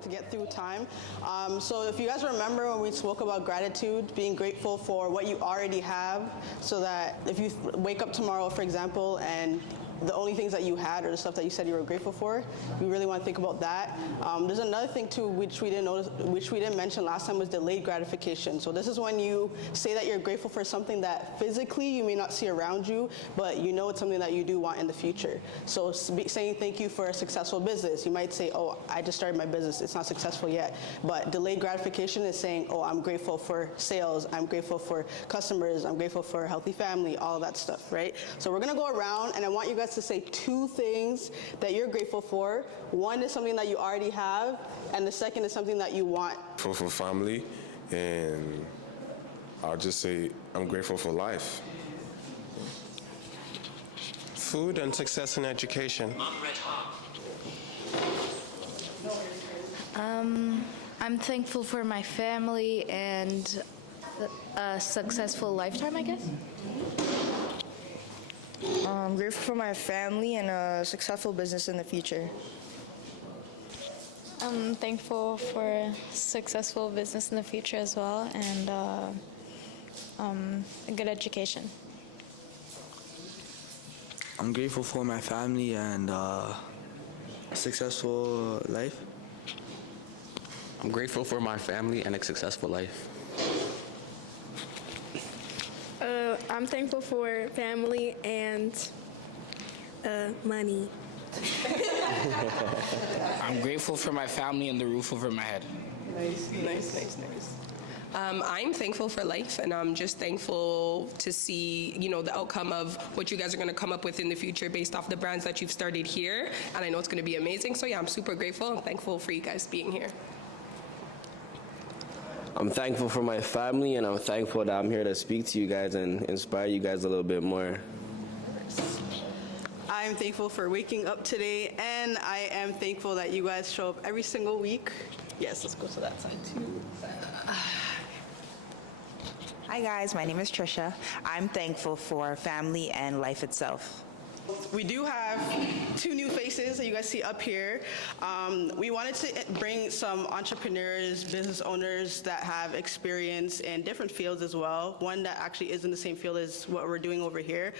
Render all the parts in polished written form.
to get through time. So if you guys remember when we spoke about gratitude, being grateful for what you already have, so that if you wake up tomorrow, for example, and the only things that you had or the stuff that you said you were grateful for, you really want to think about that. There's another thing too, which we didn't mention last time, was delayed gratification. So this is when you say that you're grateful for something that physically you may not see around you, but you know it's something that you do want in the future. So saying thank you for a successful business, you might say, oh, I just started my business, it's not successful yet. But delayed gratification is saying, oh, I'm grateful for sales, I'm grateful for customers, I'm grateful for a healthy family, all of that stuff, right? So we're gonna go around, and I want you guys to say two things that you're grateful for. One is something that you already have, and the second is something that you want. Grateful for family, and I'll just say I'm grateful for life. Food and success in education. I'm thankful for my family and a successful lifetime, I guess. I'm grateful for my family and a successful business in the future. I'm thankful for a successful business in the future as well, and a good education. I'm grateful for my family and a successful life. I'm grateful for my family and a successful life. I'm thankful for family and money. I'm grateful for my family and the roof over my head. Nice. I'm thankful for life, and I'm just thankful to see, the outcome of what you guys are going to come up with in the future based off the brands that you've started here. And I know it's going to be amazing. So yeah, I'm super grateful and thankful for you guys being here. I'm thankful for my family, and I'm thankful that I'm here to speak to you guys and inspire you guys a little bit more. I'm thankful for waking up today, and I am thankful that you guys show up every single week. Yes, let's go to that side too. Hi guys, my name is Tricia. I'm thankful for family and life itself. We do have two new faces that you guys see up here. We wanted to bring some entrepreneurs, business owners that have experience in different fields as well. One that actually is in the same field as what we're doing over here.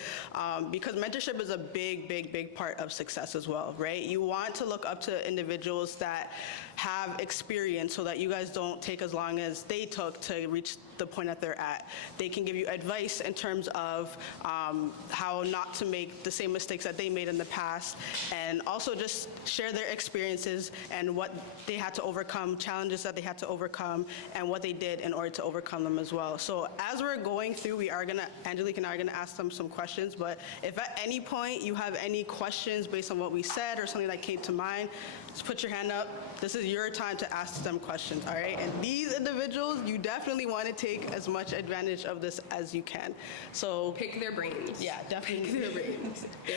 Because mentorship is a big part of success as well, right? You want to look up to individuals that have experience so that you guys don't take as long as they took to reach the point that they're at. They can give you advice in terms of how not to make the same mistakes that they made in the past, and also just share their experiences and what they had to overcome, challenges that they had to overcome, and what they did in order to overcome them as well. So as we're going through, Angelique and I are gonna ask them some questions, but if at any point you have any questions based on what we said or something that came to mind, just put your hand up. This is your time to ask them questions, all right? And these individuals, you definitely want to take as much advantage of this as you can. So pick their brains. Yeah, definitely pick their brains. They're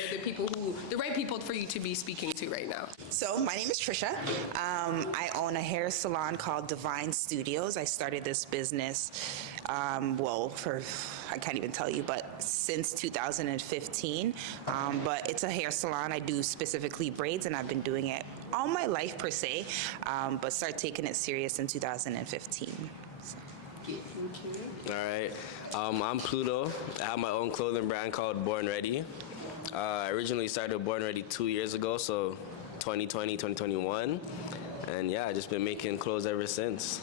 the right people for you to be speaking to right now. So my name is Tricia. I own a hair salon called Divinesstudio. I started this business, I can't even tell you, but since 2015. But it's a hair salon. I do specifically braids, and I've been doing it all my life per se, but started taking it serious in 2015. All right, I'm Pluto. I have my own clothing brand called Born Ready. I originally started Born Ready 2 years ago, so 2020, 2021. And yeah, I just been making clothes ever since.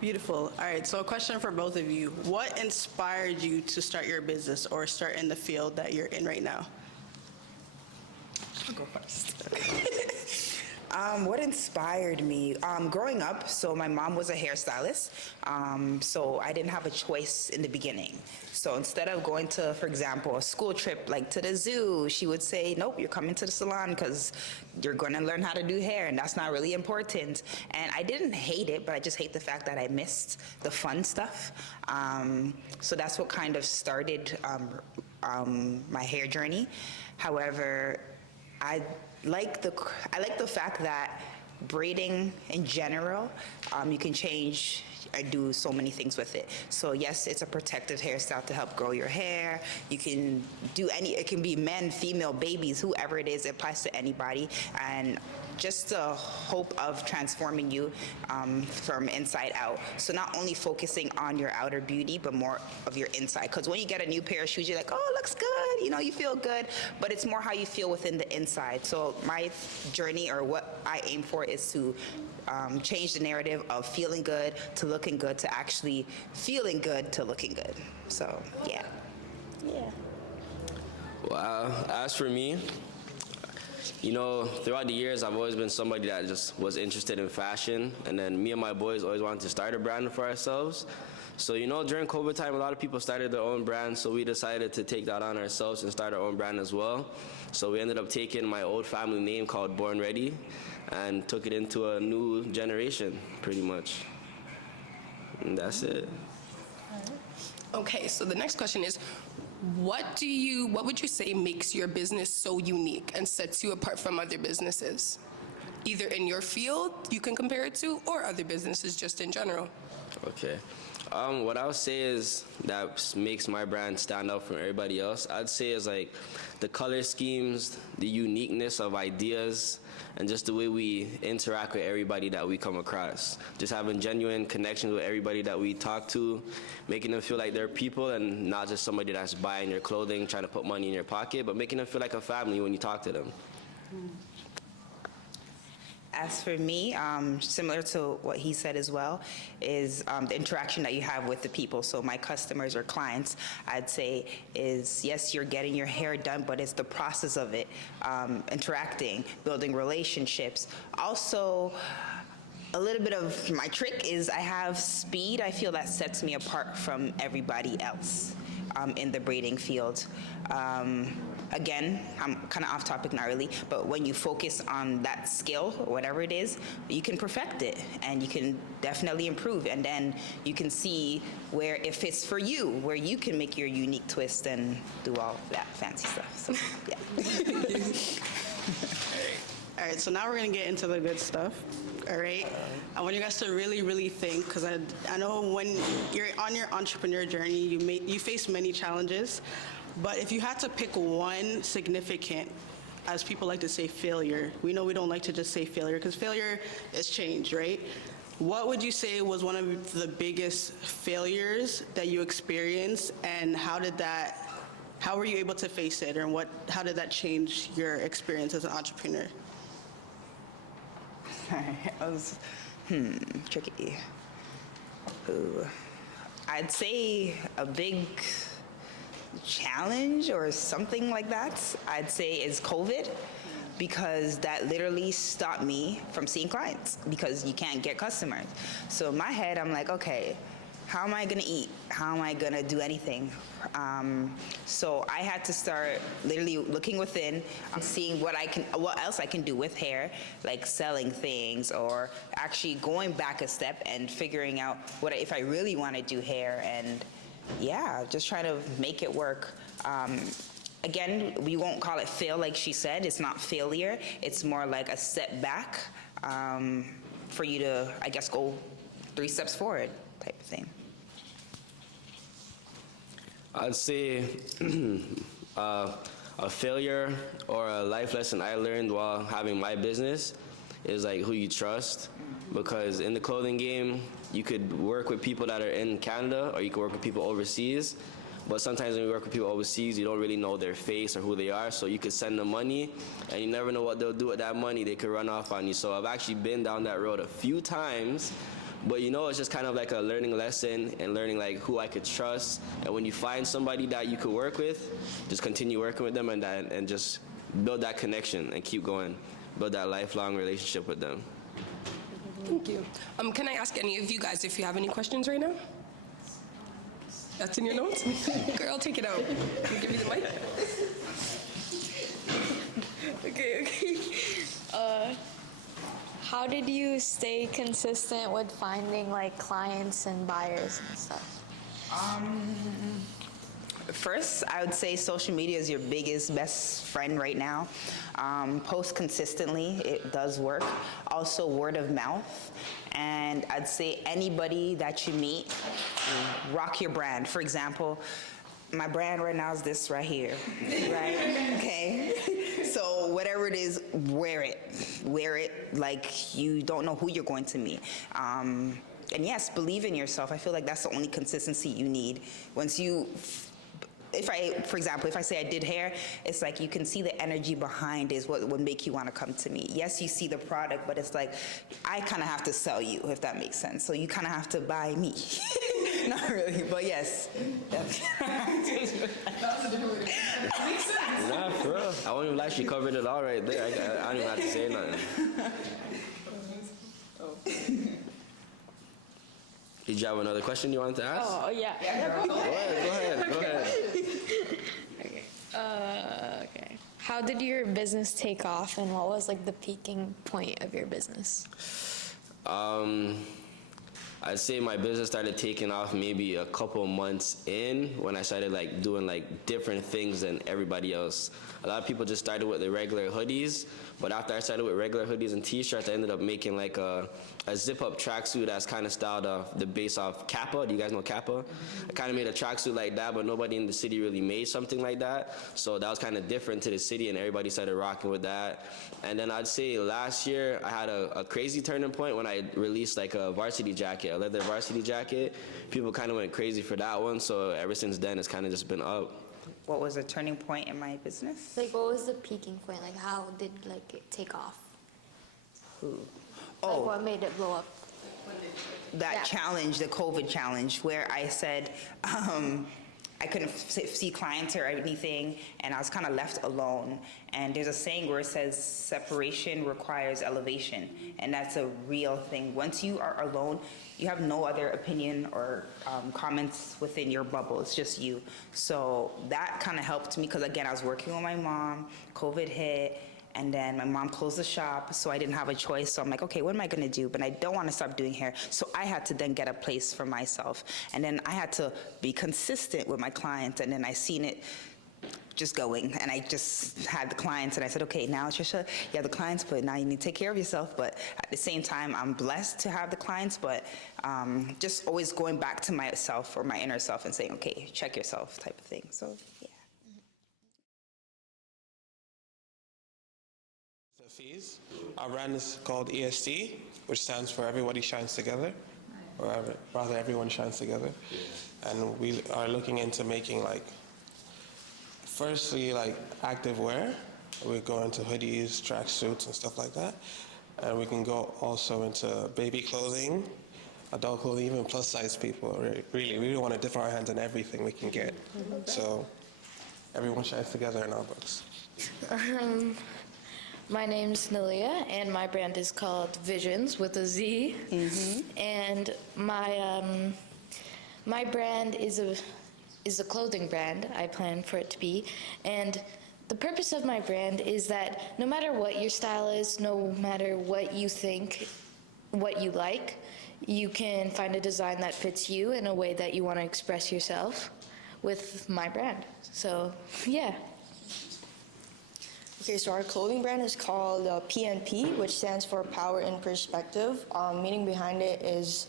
Beautiful. All right, so a question for both of you. What inspired you to start your business or start in the field that you're in right now? I'll go first. What inspired me? Growing up, so my mom was a hairstylist, so I didn't have a choice in the beginning. So instead of going to, for example, a school trip like to the zoo, she would say, nope, you're coming to the salon because you're going to learn how to do hair, and that's not really important. And I didn't hate it, but I just hate the fact that I missed the fun stuff. So that's what kind of started my hair journey. However, I like the fact that braiding in general, you can change I do so many things with it. So yes, it's a protective hairstyle to help grow your hair. You can do it can be men, female, babies, whoever it is, it applies to anybody. And just the hope of transforming you from inside out. So not only focusing on your outer beauty, but more of your inside. Because when you get a new pair of shoes, you're like, oh, it looks good, you feel good, but it's more how you feel within the inside. So my journey, or what I aim for, is to change the narrative of feeling good to looking good to actually feeling good to looking good. So, yeah. Yeah. Well, as for me, throughout the years, I've always been somebody that just was interested in fashion, and then me and my boys always wanted to start a brand for ourselves. So, during COVID time, a lot of people started their own brands, so we decided to take that on ourselves and start our own brand as well. So we ended up taking my old family name called Born Ready and took it into a new generation, pretty much. And that's it. Okay, so the next question is, what would you say makes your business so unique and sets you apart from other businesses? Either in your field you can compare it to, or other businesses just in general. Okay. What I would say is that makes my brand stand out from everybody else, I'd say, is like the color schemes, the uniqueness of ideas, and just the way we interact with everybody that we come across. Just having genuine connections with everybody that we talk to, making them feel like they're people and not just somebody that's buying your clothing, trying to put money in your pocket, but making them feel like a family when you talk to them. As for me, similar to what he said as well, is the interaction that you have with the people. So my customers or clients, I'd say, is yes, you're getting your hair done, but it's the process of it, interacting, building relationships. Also, a little bit of my trick is I have speed. I feel that sets me apart from everybody else in the braiding field. Again, I'm kind of off topic now really, but when you focus on that skill, or whatever it is, you can perfect it and you can definitely improve. And then you can see where it fits for you, where you can make your unique twist and do all that fancy stuff. So, yeah. All right, so now we're gonna get into the good stuff. All right, I want you guys to really, really think, because I know when you're on your entrepreneur journey, you face many challenges. But if you had to pick one significant, as people like to say, failure, we know we don't like to just say failure, because failure is change, right? What would you say was one of the biggest failures that you experienced, and how were you able to face it, or how did that change your experience as an entrepreneur? That was tricky. Ooh. I'd say a big challenge or something like that, I'd say, is COVID, because that literally stopped me from seeing clients because you can't get customers. So in my head, I'm like, okay, how am I gonna eat? How am I gonna do anything? So I had to start literally looking within, seeing what else I can do with hair, like selling things, or actually going back a step and figuring out if I really want to do hair, and yeah, just trying to make it work. Again, we won't call it fail, like she said. It's not failure. It's more like a step back for you to, I guess, go 3 steps forward type of thing. I'd say a failure or a life lesson I learned while having my business is like who you trust, because in the clothing game, you could work with people that are in Canada, or you could work with people overseas. But sometimes when you work with people overseas, you don't really know their face or who they are, so you could send them money, and you never know what they'll do with that money. They could run off on you. So I've actually been down that road a few times, but it's just kind of like a learning lesson and learning like who I could trust. And when you find somebody that you could work with, just continue working with them and just build that connection and keep going. Build that lifelong relationship with them. Thank you. Can I ask any of you guys if you have any questions right now? That's in your notes? Girl, take it out. Can you give me the mic? Okay. How did you stay consistent with finding like clients and buyers and stuff? First, I would say social media is your biggest, best friend right now. Post consistently, it does work. Also, word of mouth. And I'd say anybody that you meet, rock your brand. For example, my brand right now is this right here, right? Okay. So whatever it is, wear it. Wear it like you don't know who you're going to meet. And yes, believe in yourself. I feel like that's the only consistency you need. Once you, for example, if I say I did hair, it's like you can see the energy behind is what would make you want to come to me. Yes, you see the product, but it's like I kind of have to sell you, if that makes sense. So you kind of have to buy me. Not really, but yes. Nah, for real. I won't even lie, she covered it all right there. I don't even have to say nothing. Did you have another question you wanted to ask? Oh, yeah. Go ahead. Okay. How did your business take off, and what was like the peaking point of your business? I'd say my business started taking off maybe a couple months in when I started like doing like different things than everybody else. A lot of people just started with the regular hoodies, but after I started with regular hoodies and t-shirts, I ended up making like a zip-up tracksuit that's kind of styled off the base of Kappa. Do you guys know Kappa? I kind of made a tracksuit like that, but nobody in the city really made something like that. So that was kind of different to the city, and everybody started rocking with that. And then I'd say last year I had a crazy turning point when I released like a varsity jacket, a leather varsity jacket. People kind of went crazy for that one, so ever since then it's kind of just been up. What was the turning point in my business? Like, what was the peaking point? Like, how did like it take off? Ooh. Like, what made it blow up? That challenge, the COVID challenge, where I said I couldn't see clients or anything, and I was kind of left alone. And there's a saying where it says separation requires elevation, and that's a real thing. Once you are alone, you have no other opinion or comments within your bubble. It's just you. So that kind of helped me because, again, I was working with my mom, COVID hit, and then my mom closed the shop, so I didn't have a choice. So I'm like, okay, what am I gonna do? But I don't wanna stop doing hair. So I had to then get a place for myself. And then I had to be consistent with my clients, and then I seen it just going. And I just had the clients, and I said, okay, now Tricia, you have the clients, but now you need to take care of yourself. But at the same time, I'm blessed to have the clients, but just always going back to myself or my inner self and saying, okay, check yourself type of thing. So, yeah. Fees. Our brand is called EST, which stands for Everybody Shines Together, or rather Everyone Shines Together. And we are looking into making firstly active wear. We go into hoodies, tracksuits, and stuff like that. And we can go also into baby clothing, adult clothing, even plus size people. Really, we want to dip our hands in everything we can get. So everyone shines together in our books. My name's Nalia, and my brand is called Visions with a Z. And my brand is a clothing brand. I plan for it to be, and the purpose of my brand is that no matter what your style is, no matter what you think, what you like, you can find a design that fits you in a way that you want to express yourself with my brand. So, yeah. Okay, so our clothing brand is called PNP, which stands for Power in Perspective. Meaning behind it is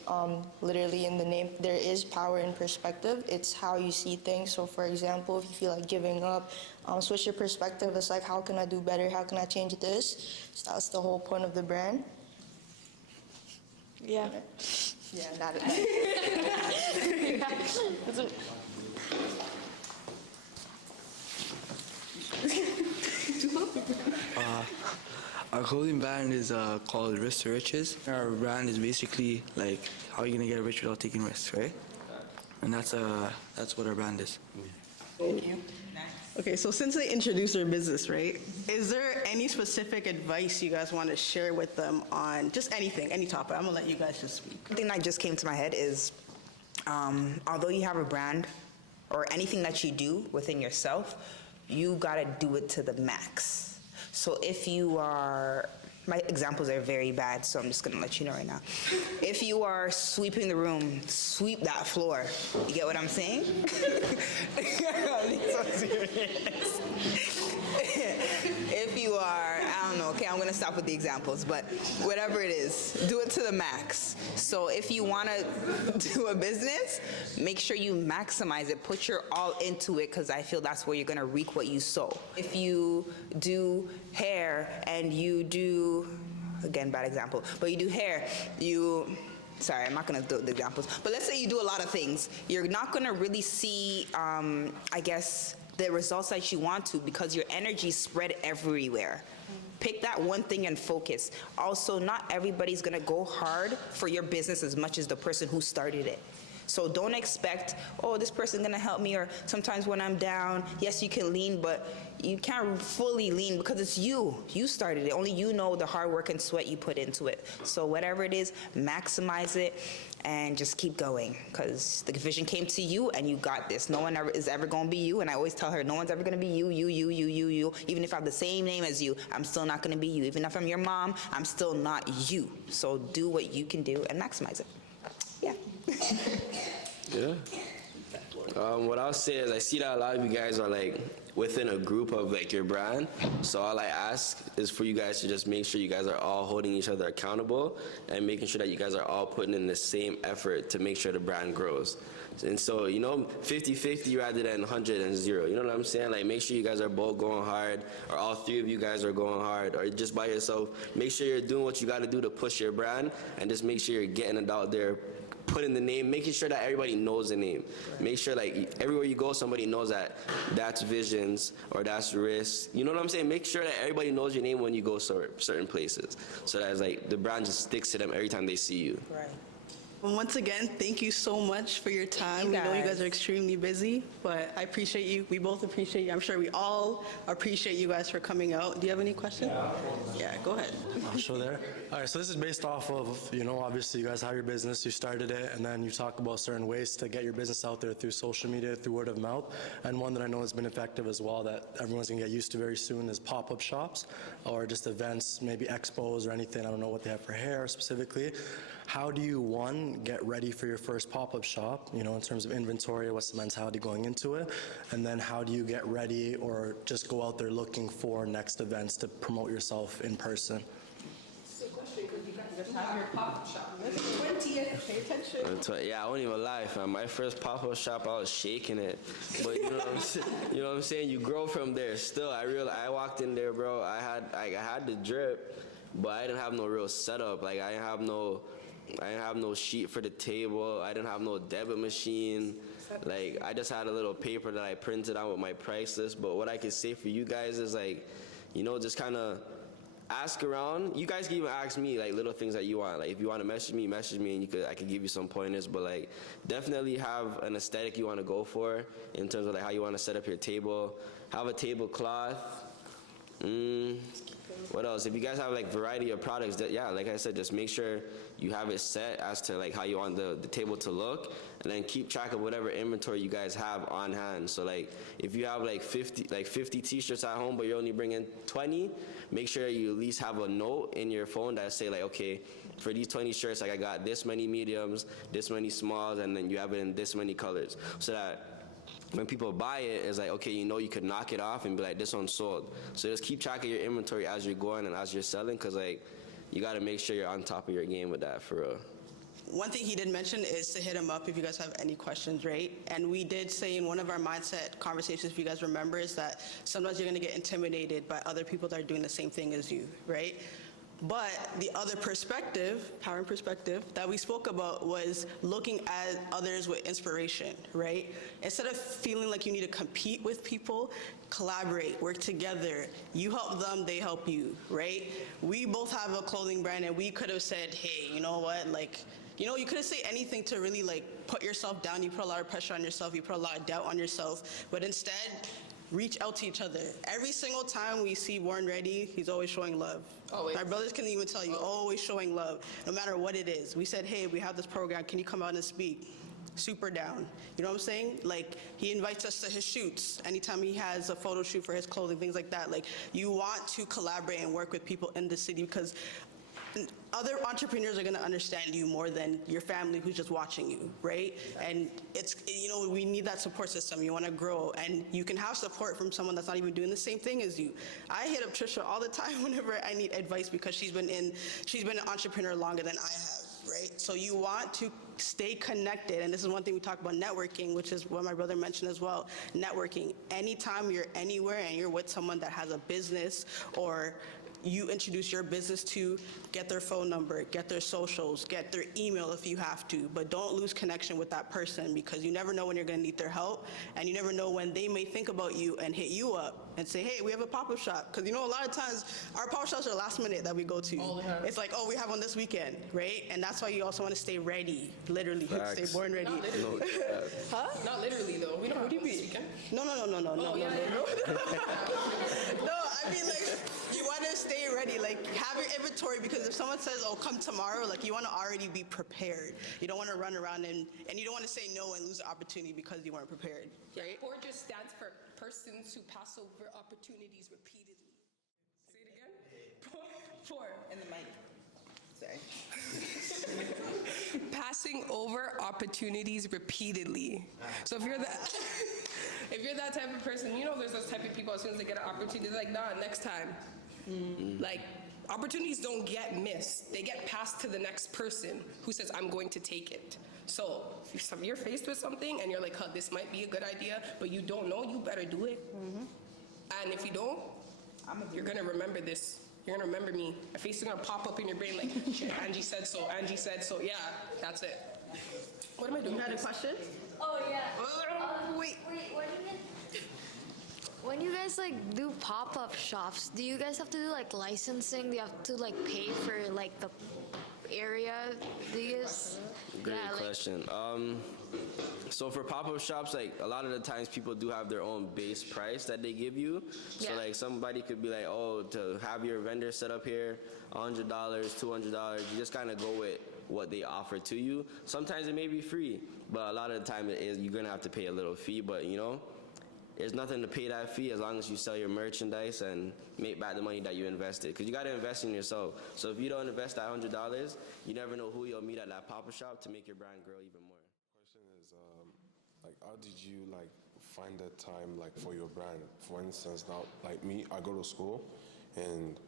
literally in the name, there is power in perspective. It's how you see things. So for example, if you feel like giving up, switch your perspective. It's like, how can I do better? How can I change this? So that's the whole point of the brand. Yeah. Yeah, not it. Our clothing brand is called Risk to Riches. Our brand is basically like, how are you gonna get rich without taking risks, right? And that's what our brand is. Thank you. Okay, so since they introduced their business, right, is there any specific advice you guys want to share with them on just anything, any topic? I'm gonna let you guys just speak. One thing that just came to my head is, although you have a brand or anything that you do within yourself, you gotta do it to the max. So if you are My examples are very bad, so I'm just gonna let you know right now. If you are sweeping the room, sweep that floor. You get what I'm saying? So serious. If you are, I don't know, okay, I'm gonna stop with the examples, but whatever it is, do it to the max. So if you wanna do a business, make sure you maximize it, put your all into it, because I feel that's where you're gonna reap what you sow. If you do hair and you do, again, bad example, but you do hair, sorry, I'm not gonna do the examples, but let's say you do a lot of things, you're not gonna really see, I guess, the results that you want to, because your energy is spread everywhere. Pick that one thing and focus. Also, not everybody's gonna go hard for your business as much as the person who started it. So don't expect, oh, this person's gonna help me, or sometimes when I'm down, yes, you can lean, but you can't fully lean because it's you. You started it. Only you know the hard work and sweat you put into it. So whatever it is, maximize it and just keep going, because the vision came to you and you got this. No one is ever gonna be you, and I always tell her, no one's ever gonna be you. Even if I have the same name as you, I'm still not gonna be you. Even if I'm your mom, I'm still not you. So do what you can do and maximize it. Yeah. Yeah. What I'll say is I see that a lot of you guys are like within a group of like your brand. So all I ask is for you guys to just make sure you guys are all holding each other accountable and making sure that you guys are all putting in the same effort to make sure the brand grows. And so, 50-50 rather than 100 and 0. You know what I'm saying? Like, make sure you guys are both going hard, or all three of you guys are going hard, or just by yourself. Make sure you're doing what you got to do to push your brand, and just make sure you're getting it out there, putting the name, making sure that everybody knows the name. Make sure like everywhere you go, somebody knows that that's Visions or that's Risk. You know what I'm saying? Make sure that everybody knows your name when you go certain places, so that it's like the brand just sticks to them every time they see you. Right. Well, once again, thank you so much for your time. We know you guys are extremely busy, but I appreciate you. We both appreciate you. I'm sure we all appreciate you guys for coming out. Do you have any questions? Yeah, go ahead. I'll show there. All right, so this is based off of, obviously you guys have your business, you started it, and then you talk about certain ways to get your business out there through social media, through word of mouth. And one that I know has been effective as well that everyone's gonna get used to very soon is pop-up shops or just events, maybe expos or anything. I don't know what they have for hair specifically. How do you, one, get ready for your first pop-up shop, in terms of inventory, what's the mentality going into it? And then how do you get ready or just go out there looking for next events to promote yourself in person? That's a good question, because you guys just have your pop-up shop. This is 20th, pay attention. Yeah, I won't even lie, fam. My first pop-up shop, I was shaking it. But you know what I'm saying? You grow from there. Still, I walked in there, bro. I had the drip, but I didn't have no real setup. Like, I didn't have no sheet for the table. I didn't have no debit machine. Like, I just had a little paper that I printed out with my price list. But what I can say for you guys is, like, just kind of ask around. You guys can even ask me, like, little things that you want. Like, if you want to message me, and I could give you some pointers. But, like, definitely have an aesthetic you want to go for in terms of, like, how you want to set up your table. Have a tablecloth. What else? If you guys have like variety of products, like I said, just make sure you have it set as to like how you want the table to look, and then keep track of whatever inventory you guys have on hand. So like if you have like 50 t-shirts at home, but you're only bringing 20, make sure you at least have a note in your phone that say like, okay, for these 20 shirts, like I got this many mediums, this many smalls, and then you have it in this many colors, so that when people buy it, it's like, okay, you could knock it off and be like, this one's sold. So just keep track of your inventory as you're going and as you're selling, because like you got to make sure you're on top of your game with that, for real. One thing he did mention is to hit him up if you guys have any questions, right? And we did say in one of our mindset conversations, if you guys remember, is that sometimes you're going to get intimidated by other people that are doing the same thing as you, right? But the other perspective, power and perspective, that we spoke about was looking at others with inspiration, right? Instead of feeling like you need to compete with people, collaborate, work together. You help them, they help you, right? We both have a clothing brand, and we could have said, hey, you know what, like, you couldn't say anything to really like put yourself down. You put a lot of pressure on yourself. You put a lot of doubt on yourself. But instead, reach out to each other. Every single time we see Born Ready, he's always showing love. Always. My brothers can even tell you, always showing love, no matter what it is. We said, hey, we have this program. Can you come out and speak? super down. You know what I'm saying? Like, he invites us to his shoots anytime he has a photo shoot for his clothing, things like that. Like, you want to collaborate and work with people in the city because other entrepreneurs are going to understand you more than your family who's just watching you, right? And it's, you know, we need that support system. You want to grow, and you can have support from someone that's not even doing the same thing as you. I hit up Tricia all the time whenever I need advice because she's been an entrepreneur longer than I have, right? So you want to stay connected, and this is one thing we talk about, networking, which is what my brother mentioned as well. Networking. Anytime you're anywhere and you're with someone that has a business, or you introduce your business to, get their phone number, get their socials, get their email if you have to, but don't lose connection with that person because you never know when you're gonna need their help, and you never know when they may think about you and hit you up and say, hey, we have a pop-up shop. Because, you know, a lot of times our pop-up shops are last minute that we go to. It's like, oh, we have one this weekend, right? And that's why you also want to stay ready, literally, stay born ready. Not literally. Huh? Not literally, though. We don't What do you mean? No, no, I mean, like, you want to stay ready, like, have your inventory, because if someone says, oh, come tomorrow, like, you want to already be prepared. You don't want to run around and you don't want to say no and lose the opportunity because you weren't prepared, right? POUR just stands for persons who pass over opportunities repeatedly. Say it again. POUR. In the mic. Sorry. Passing over opportunities repeatedly. So if you're that, if you're that type of person, you know, there's those type of people, as soon as they get an opportunity, they're like, nah, next time. Like, opportunities don't get missed. They get passed to the next person who says, I'm going to take it. So if you're faced with something and you're like, huh, this might be a good idea, but you don't know, you better do it. And if you don't, you're gonna remember this. You're gonna remember me. My face is gonna pop up in your brain like, shit, Angie said so, Angie said so. Yeah, that's it. What am I doing? You had a question? Oh, yeah. Wait. When you guys like do pop-up shops, do you guys have to do like licensing? Do you have to like pay for like the area? Do you guys? Great question. So for pop-up shops, like a lot of the times people do have their own base price that they give you. So like somebody could be like, oh, to have your vendor set up here, $100, $200. You just kind of go with what they offer to you. Sometimes it may be free, but a lot of the time you're gonna have to pay a little fee. But you know, there's nothing to pay that fee as long as you sell your merchandise and make back the money that you invested. Because you got to invest in yourself. So if you don't invest that $100, you never know who you'll meet at that pop-up shop to make your brand grow even more. Question is, like, how did you like find the time like for your brand? For instance, now like me, I go to school, and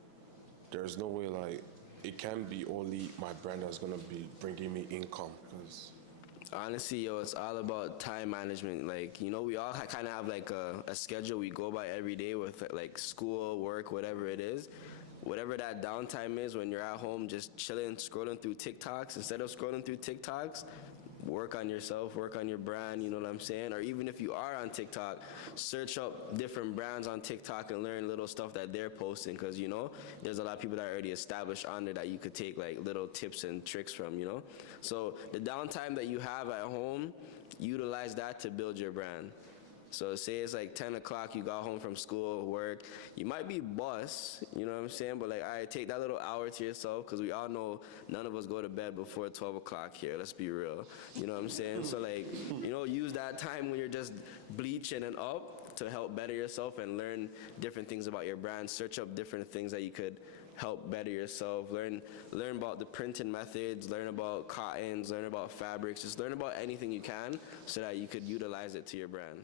there's no way like it can be only my brand that's gonna be bringing me income. Because honestly, yo, it's all about time management. Like, you know, we all kind of have like a schedule we go by every day with like school, work, whatever it is. Whatever that downtime is when you're at home just chilling, scrolling through TikToks, instead of scrolling through TikToks, work on yourself, work on your brand, you know what I'm saying? Or even if you are on TikTok, search up different brands on TikTok and learn little stuff that they're posting, because, you know, there's a lot of people that are already established on there that you could take like little tips and tricks from, you know? So the downtime that you have at home, utilize that to build your brand. So say it's like 10 o'clock, you got home from school, work, you might be boss, you know what I'm saying? But like, all right, take that little hour to yourself, because we all know none of us go to bed before 12 o'clock here, let's be real. You know what I'm saying? So like, you know, use that time when you're just bleaching and up to help better yourself and learn different things about your brand, search up different things that you could help better yourself, learn about the printing methods, learn about cottons, learn about fabrics, just learn about anything you can so that you could utilize it to your brand.